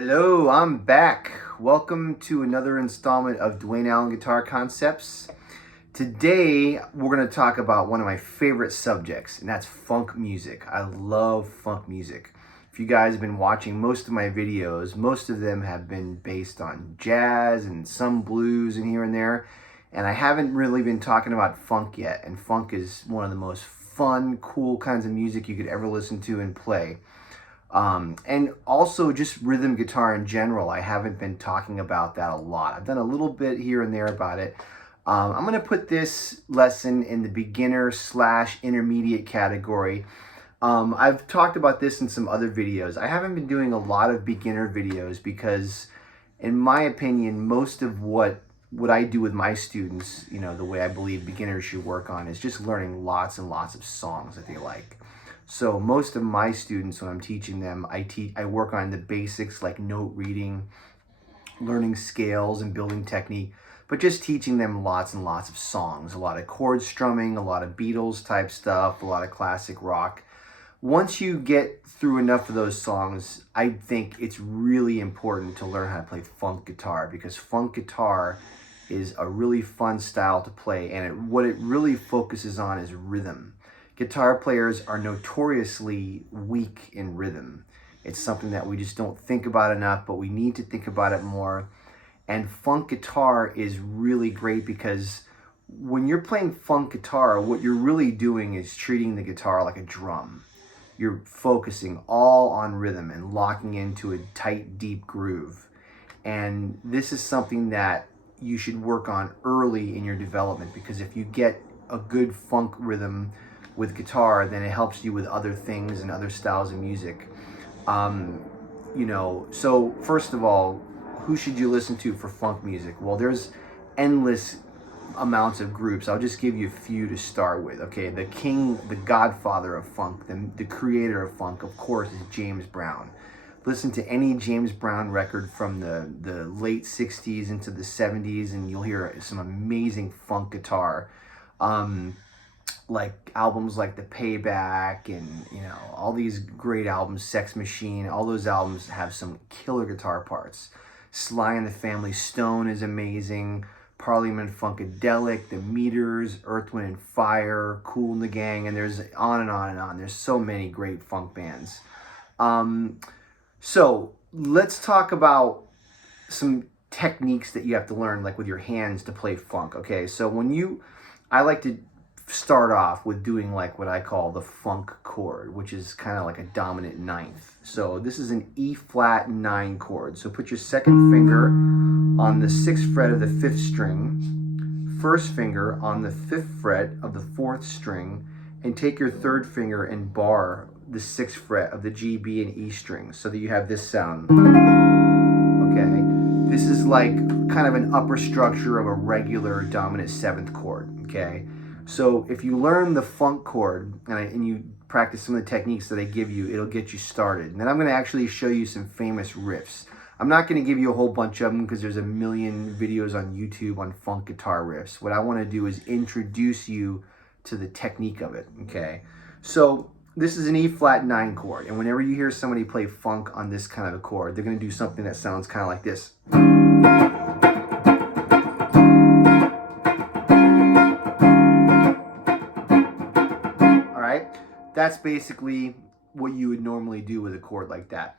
Hello, I'm back. Welcome to another installment of Dwayne Allen Guitar Concepts. Today, we're going to talk about one of my favorite subjects, and that's funk music. I love funk music. If you guys have been watching most of my videos, most of them have been based on jazz and some blues and here and there. And I haven't really been talking about funk yet. And funk is one of the most fun, cool kinds of music you could ever listen to and play. And also just rhythm guitar in general. I haven't been talking about that a lot. I've done a little bit here and there about it. I'm going to put this lesson in the beginner / intermediate category. I've talked about this in some other videos. I haven't been doing a lot of beginner videos because, in my opinion, most of what I do with my students, you know, the way I believe beginners should work on is just learning lots and lots of songs that they like. So most of my students, when I'm teaching them, I work on the basics like note reading, learning scales and building technique, but just teaching them lots and lots of songs, a lot of chord strumming, a lot of Beatles type stuff, a lot of classic rock. Once you get through enough of those songs, I think it's really important to learn how to play funk guitar, because funk guitar is a really fun style to play, and what it really focuses on is rhythm. Guitar players are notoriously weak in rhythm. It's something that we just don't think about enough, but we need to think about it more. And funk guitar is really great because when you're playing funk guitar, what you're really doing is treating the guitar like a drum. You're focusing all on rhythm and locking into a tight, deep groove. And this is something that you should work on early in your development, because if you get a good funk rhythm with guitar, then it helps you with other things and other styles of music. So first of all, who should you listen to for funk music? Well, there's endless amounts of groups. I'll just give you a few to start with. Okay, the king, the godfather of funk, the creator of funk, of course, is James Brown. Listen to any James Brown record from the late 60s into the 70s, and you'll hear some amazing funk guitar. Like albums like the Payback and, you know, all these great albums, Sex Machine, all those albums have some killer guitar parts. Sly and the Family Stone is amazing. Parliament Funkadelic, The Meters, Earth, Wind and Fire, Kool and the Gang, and there's on and on and on. There's so many great funk bands. So let's talk about some techniques that you have to learn, like with your hands, to play funk. Okay, so I like to start off with doing like what I call the funk chord, which is kind of like a dominant ninth. So this is an E flat 9 chord. So put your second finger on the 6th fret of the 5th string, first finger on the 5th fret of the 4th string, and take your third finger and bar the 6th fret of the G, B, and E strings, so that you have this sound. Okay, this is like kind of an upper structure of a regular dominant 7th chord. Okay. So if you learn the funk chord and you practice some of the techniques that I give you, it'll get you started. And then I'm going to actually show you some famous riffs. I'm not going to give you a whole bunch of them because there's a million videos on YouTube on funk guitar riffs. What I want to do is introduce you to the technique of it, okay? So this is an E flat 9 chord, and whenever you hear somebody play funk on this kind of a chord, they're going to do something that sounds kind of like this. That's basically what you would normally do with a chord like that.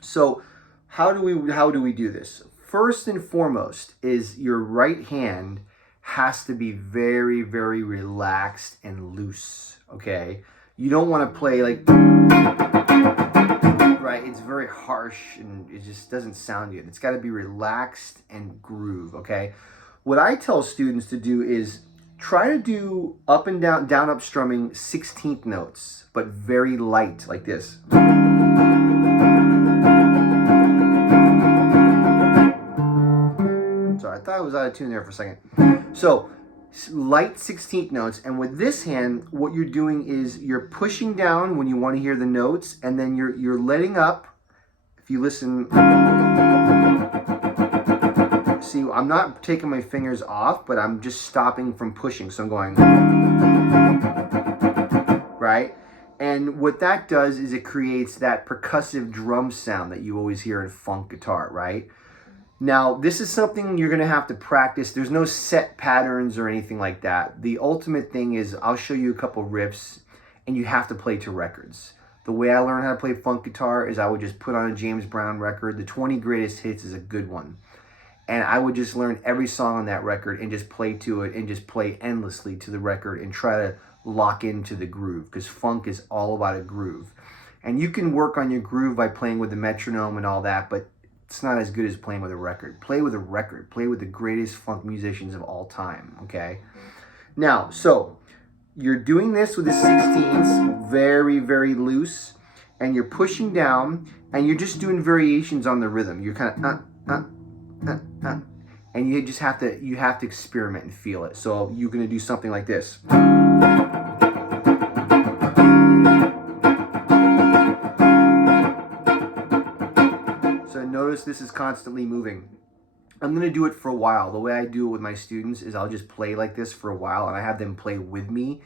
So how do we do this? First and foremost is your right hand has to be very, very relaxed and loose, okay? You don't want to play like, right? It's very harsh and it just doesn't sound good. It's got to be relaxed and groove, okay? What I tell students to do is try to do up and down, down up strumming 16th notes, but very light, like this. Sorry, I thought I was out of tune there for a second. So, light 16th notes, and with this hand, what you're doing is you're pushing down when you want to hear the notes, and then you're letting up. If you listen, see, I'm not taking my fingers off, but I'm just stopping from pushing. So I'm going, right? And what that does is it creates that percussive drum sound that you always hear in funk guitar, right? Now, this is something you're going to have to practice. There's no set patterns or anything like that. The ultimate thing is I'll show you a couple riffs and you have to play to records. The way I learned how to play funk guitar is I would just put on a James Brown record. The 20 Greatest Hits is a good one. And I would just learn every song on that record and just play to it and just play endlessly to the record and try to lock into the groove, because funk is all about a groove. And you can work on your groove by playing with the metronome and all that, but it's not as good as playing with a record. Play with a record. Play with the greatest funk musicians of all time, okay? Now, so you're doing this with the 16ths, very, very loose, and you're pushing down, and you're just doing variations on the rhythm. You're kind of, and you just have to experiment and feel it. So you're going to do something like this. So notice this is constantly moving. I'm going to do it for a while. The way I do it with my students is I'll just play like this for a while, and I have them play with me.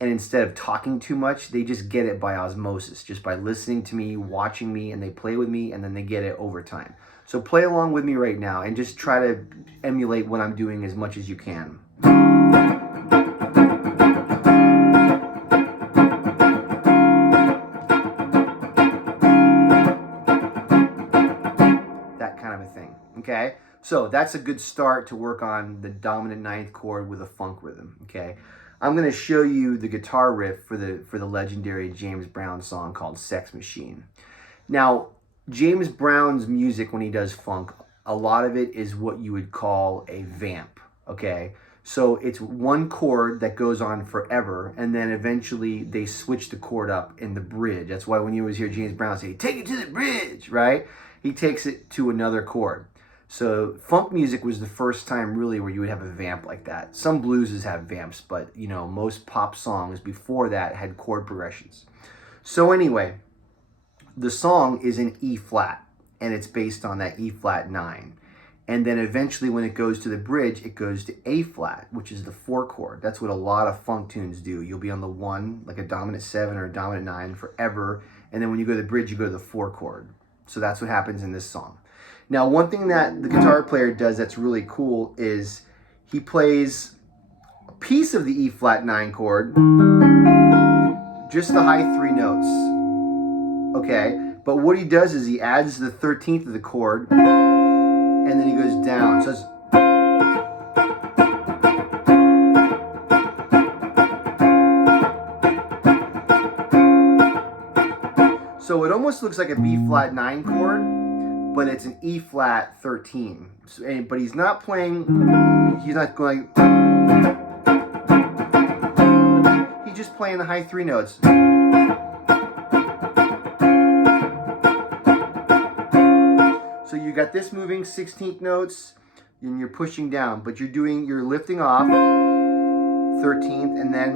And instead of talking too much, they just get it by osmosis, just by listening to me, watching me, and they play with me, and then they get it over time. So play along with me right now and just try to emulate what I'm doing as much as you can. That kind of a thing, okay? So that's a good start to work on the dominant ninth chord with a funk rhythm, okay? I'm going to show you the guitar riff for the legendary James Brown song called Sex Machine. Now, James Brown's music, when he does funk, a lot of it is what you would call a vamp, okay? So it's one chord that goes on forever, and then eventually they switch the chord up in the bridge. That's why when you always hear James Brown say, "Take it to the bridge," right? He takes it to another chord. So funk music was the first time really where you would have a vamp like that. Some blueses have vamps, but you know, most pop songs before that had chord progressions. So anyway, the song is in E flat, and it's based on that E flat 9. And then eventually when it goes to the bridge, it goes to A flat, which is the 4 chord. That's what a lot of funk tunes do. You'll be on the 1, like a dominant 7 or a dominant 9 forever. And then when you go to the bridge, you go to the 4 chord. So that's what happens in this song. Now, one thing that the guitar player does that's really cool is he plays a piece of the E flat 9 chord, just the high 3 notes. Okay, but what he does is he adds the 13th of the chord, and then he goes down. So it's, so it almost looks like a B flat 9 chord, but it's an E flat 13. So, but he's not playing, he's not going, he's just playing the high 3 notes. So you got this moving 16th notes, and you're pushing down, but you're lifting off 13th, and then,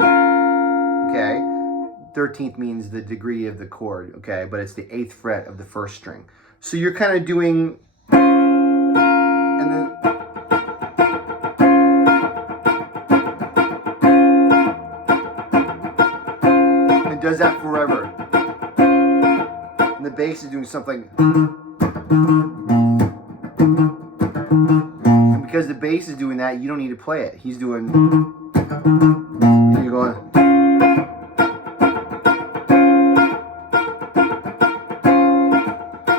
okay, 13th means the degree of the chord, okay, but it's the 8th fret of the 1st string. So you're kind of doing, and then, it does that forever. And the bass is doing something. And because the bass is doing that, you don't need to play it. He's doing, and you're going.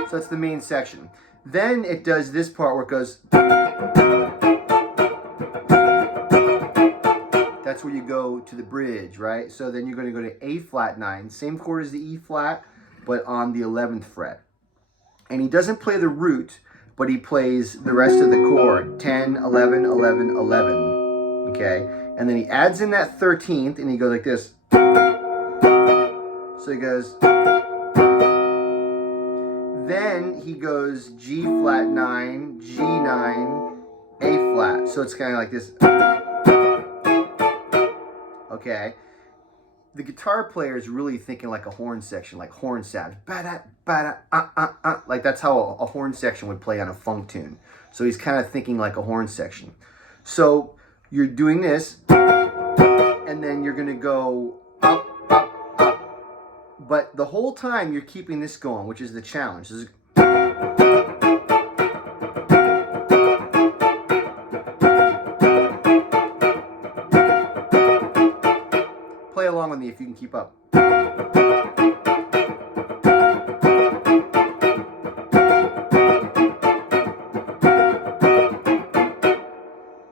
So that's the main section. Then it does this part where it goes. That's where you go to the bridge, right? So then you're going to go to A flat 9, same chord as the E flat, but on the 11th fret. And he doesn't play the root, but he plays the rest of the chord, 10, 11, 11, 11, okay? And then he adds in that 13th, and he goes like this. So he goes, then he goes G flat 9, G9, A flat. So it's kind of like this, okay? The guitar player is really thinking like a horn section, like horn sounds. Ba-da, ba-da, like that's how a horn section would play on a funk tune. So he's kind of thinking like a horn section. So you're doing this, and then you're going to go up, up, up. But the whole time you're keeping this going, which is the challenge. This is, play along with me if you can keep up.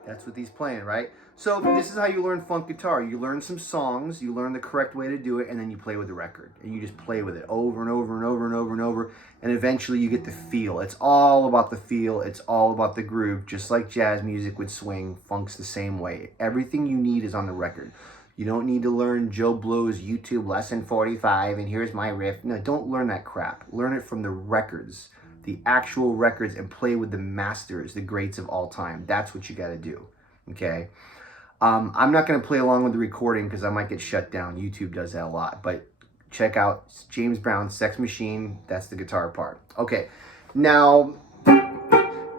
That's what he's playing, right? So this is how you learn funk guitar. You learn some songs, you learn the correct way to do it, and then you play with the record. And you just play with it over and over and over and over and over, and eventually you get the feel. It's all about the feel. It's all about the groove. Just like jazz music would swing, funk's the same way. Everything you need is on the record. You don't need to learn Joe Blow's YouTube lesson 45 and here's my riff. No, don't learn that crap. Learn it from the records, the actual records, and play with the masters, the greats of all time. That's what you got to do, okay? I'm not going to play along with the recording because I might get shut down. YouTube does that a lot. But check out James Brown's Sex Machine. That's the guitar part. Okay, now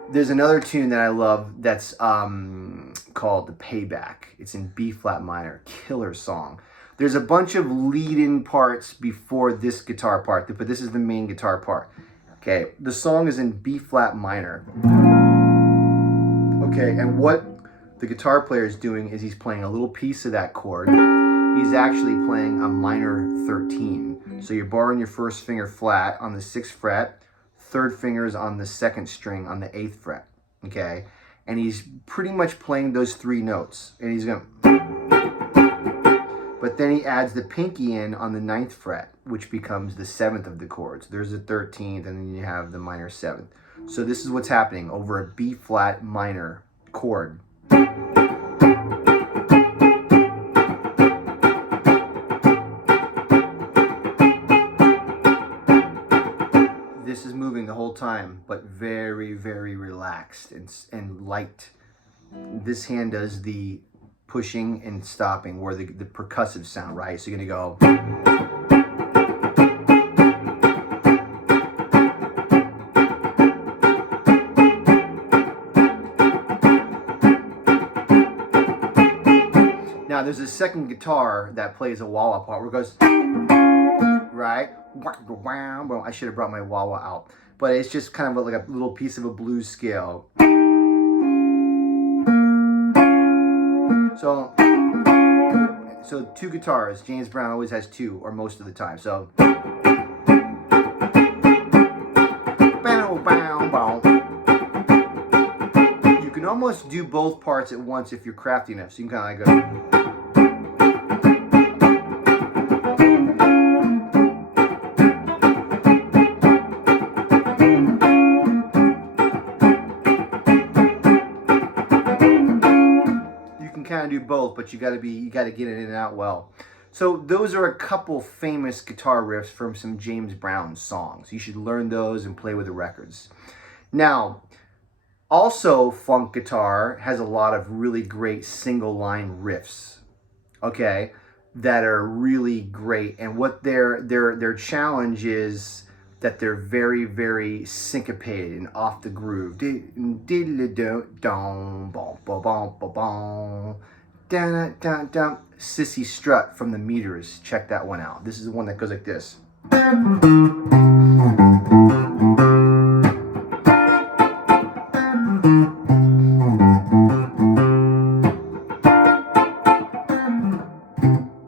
there's another tune that I love that's called the Payback. It's in B-flat minor. Killer song. There's a bunch of lead-in parts before this guitar part, but this is the main guitar part. Okay, the song is in B-flat minor. Okay, and what the guitar player is doing is he's playing a little piece of that chord. He's actually playing a minor 13. So you're borrowing your first finger flat on the 6th fret, third finger is on the 2nd string on the 8th fret, okay? And he's pretty much playing those 3 notes. And he's going to... But then he adds the pinky in on the 9th fret, which becomes the 7th of the chords. There's the 13th, and then you have the minor 7th. So this is what's happening over a B-flat minor chord. This is moving the whole time, but very, very relaxed and light. This hand does the pushing and stopping, where the percussive sound, right? So you're gonna go. Now there's a second guitar that plays a wah-wah part where it goes, right? I should have brought my wah-wah out. But it's just kind of like a little piece of a blues scale. So 2 guitars. James Brown always has 2, or most of the time. So you can almost do both parts at once if you're crafty enough. So you can kind of like go. Kind of do both, but you got to get it in and out well. So those are a couple famous guitar riffs from some James Brown songs. You should learn those and play with the records. Now, also funk guitar has a lot of really great single line riffs, okay, that are really great. And what their challenge is that they're very, very syncopated and off the groove. Sissy Strut from the Meters. Check that one out. This is the one that goes like this.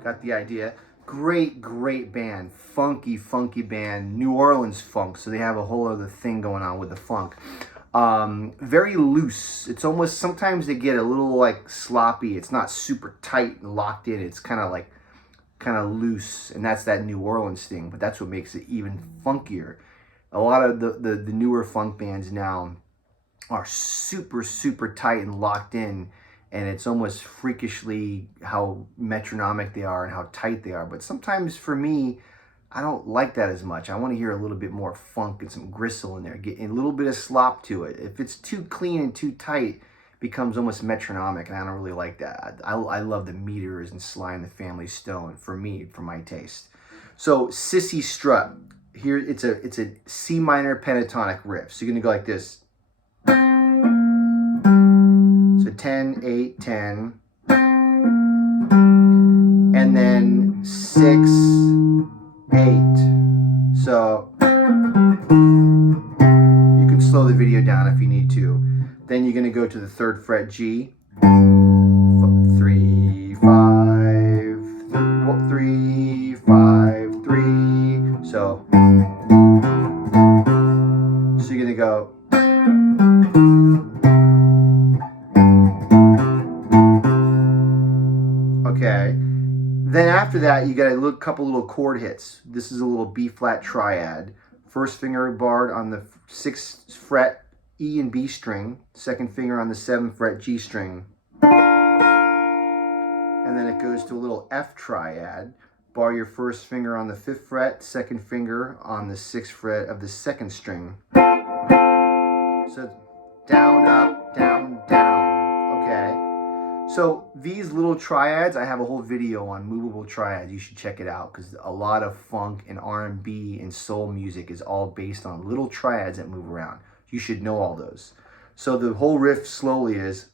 Got the idea. Great, great band. Funky, funky band. New Orleans funk. So they have a whole other thing going on with the funk. Very loose. It's almost, sometimes they get a little like sloppy. It's not super tight and locked in. It's kind of loose. And that's that New Orleans thing. But that's what makes it even funkier. A lot of the newer funk bands now are super, super tight and locked in. And it's almost freakishly how metronomic they are and how tight they are. But sometimes for me, I don't like that as much. I want to hear a little bit more funk and some gristle in there. Get a little bit of slop to it. If it's too clean and too tight, it becomes almost metronomic, and I don't really like that. I love the Meters and Sly and the Family Stone, for me, for my taste. So Sissy Strut. Here, it's a C minor pentatonic riff. So you're going to go like this. So 10, 8, 10, and then 6, 8. So you can slow the video down if you need to. Then you're going to go to the 3rd fret G. 3, 5, 3, 5, 3. So you're going to go. Okay. Then after that, you got a couple little chord hits. This is a little B flat triad. First finger barred on the 6th fret E and B string. Second finger on the 7th fret G string. And then it goes to a little F triad. Bar your first finger on the 5th fret, second finger on the 6th fret of the 2nd string. So down, up, down, down. Okay. So these little triads, I have a whole video on movable triads. You should check it out because a lot of funk and R&B and soul music is all based on little triads that move around. You should know all those. So the whole riff slowly is.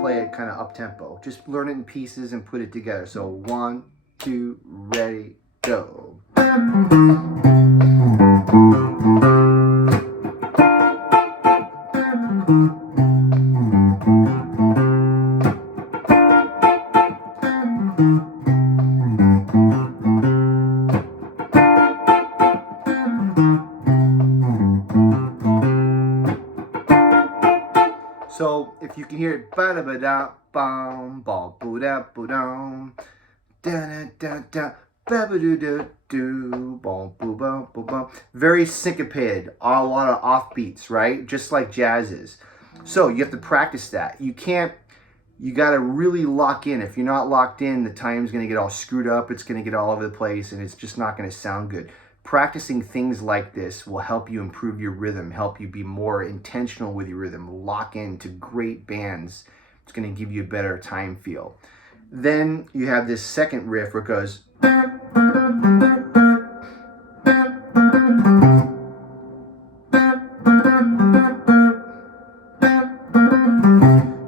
Play it kind of up tempo. Just learn it in pieces and put it together. So 1, 2, ready, go. So if you can hear it, ba da ba da bum ba boo da boo dum da da da da ba ba doo doo doo bum boo bum boo bum. Very syncopated, a lot of offbeats, right? Just like jazz is. So you have to practice that. You got to really lock in. If you're not locked in, the time's going to get all screwed up. It's going to get all over the place, and it's just not going to sound good. Practicing things like this will help you improve your rhythm, help you be more intentional with your rhythm, lock into great bands. It's going to give you a better time feel. Then you have this second riff where it goes.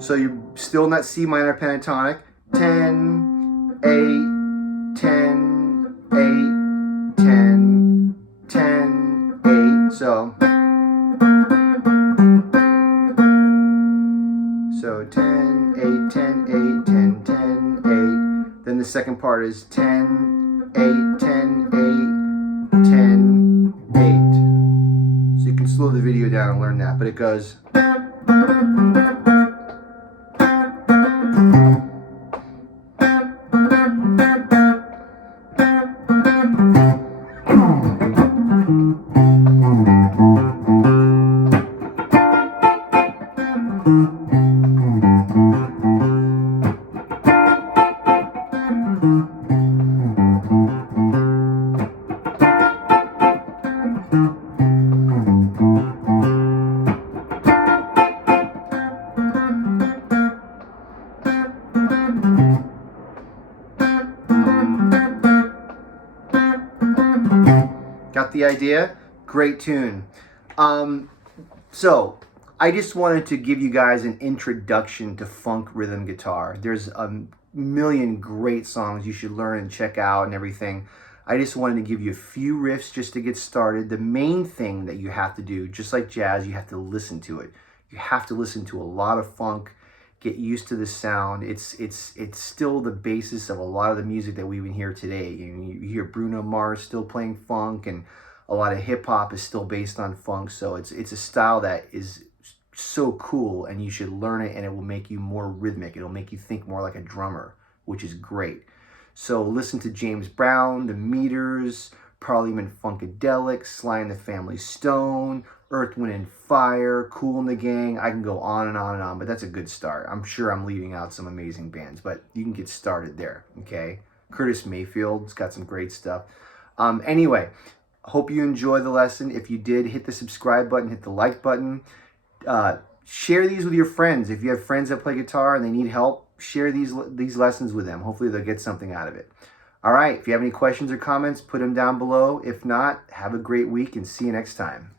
So you're still in that C minor pentatonic. 10, 8, 10, 8, 10, 10, 8. So 10, 8, 10, 8, 10, 10, 8. Then the second part is 10, 8, 10, 8, 10, 8. So you can slow the video down and learn that, but it goes. Got the idea? Great tune. So I just wanted to give you guys an introduction to funk rhythm guitar. There's a million great songs you should learn and check out and everything. I just wanted to give you a few riffs just to get started. The main thing that you have to do, just like jazz, you have to listen to it. You have to listen to a lot of funk, get used to the sound. It's still the basis of a lot of the music that we even hear today. You hear Bruno Mars still playing funk, and a lot of hip hop is still based on funk. So it's a style that is so cool, and you should learn it, and it will make you more rhythmic. It'll make you think more like a drummer, which is great. So listen to James Brown, The Meters, Parliament Funkadelic, Sly and the Family Stone, Earth, Wind and Fire, Kool and the Gang. I can go on and on and on, but that's a good start. I'm sure I'm leaving out some amazing bands, but you can get started there, okay? Curtis Mayfield's got some great stuff. Anyway, hope you enjoy the lesson. If you did, hit the subscribe button, hit the like button. Share these with your friends. If you have friends that play guitar and they need help, share these lessons with them. Hopefully they'll get something out of it. All right, if you have any questions or comments, put them down below. If not, have a great week and see you next time.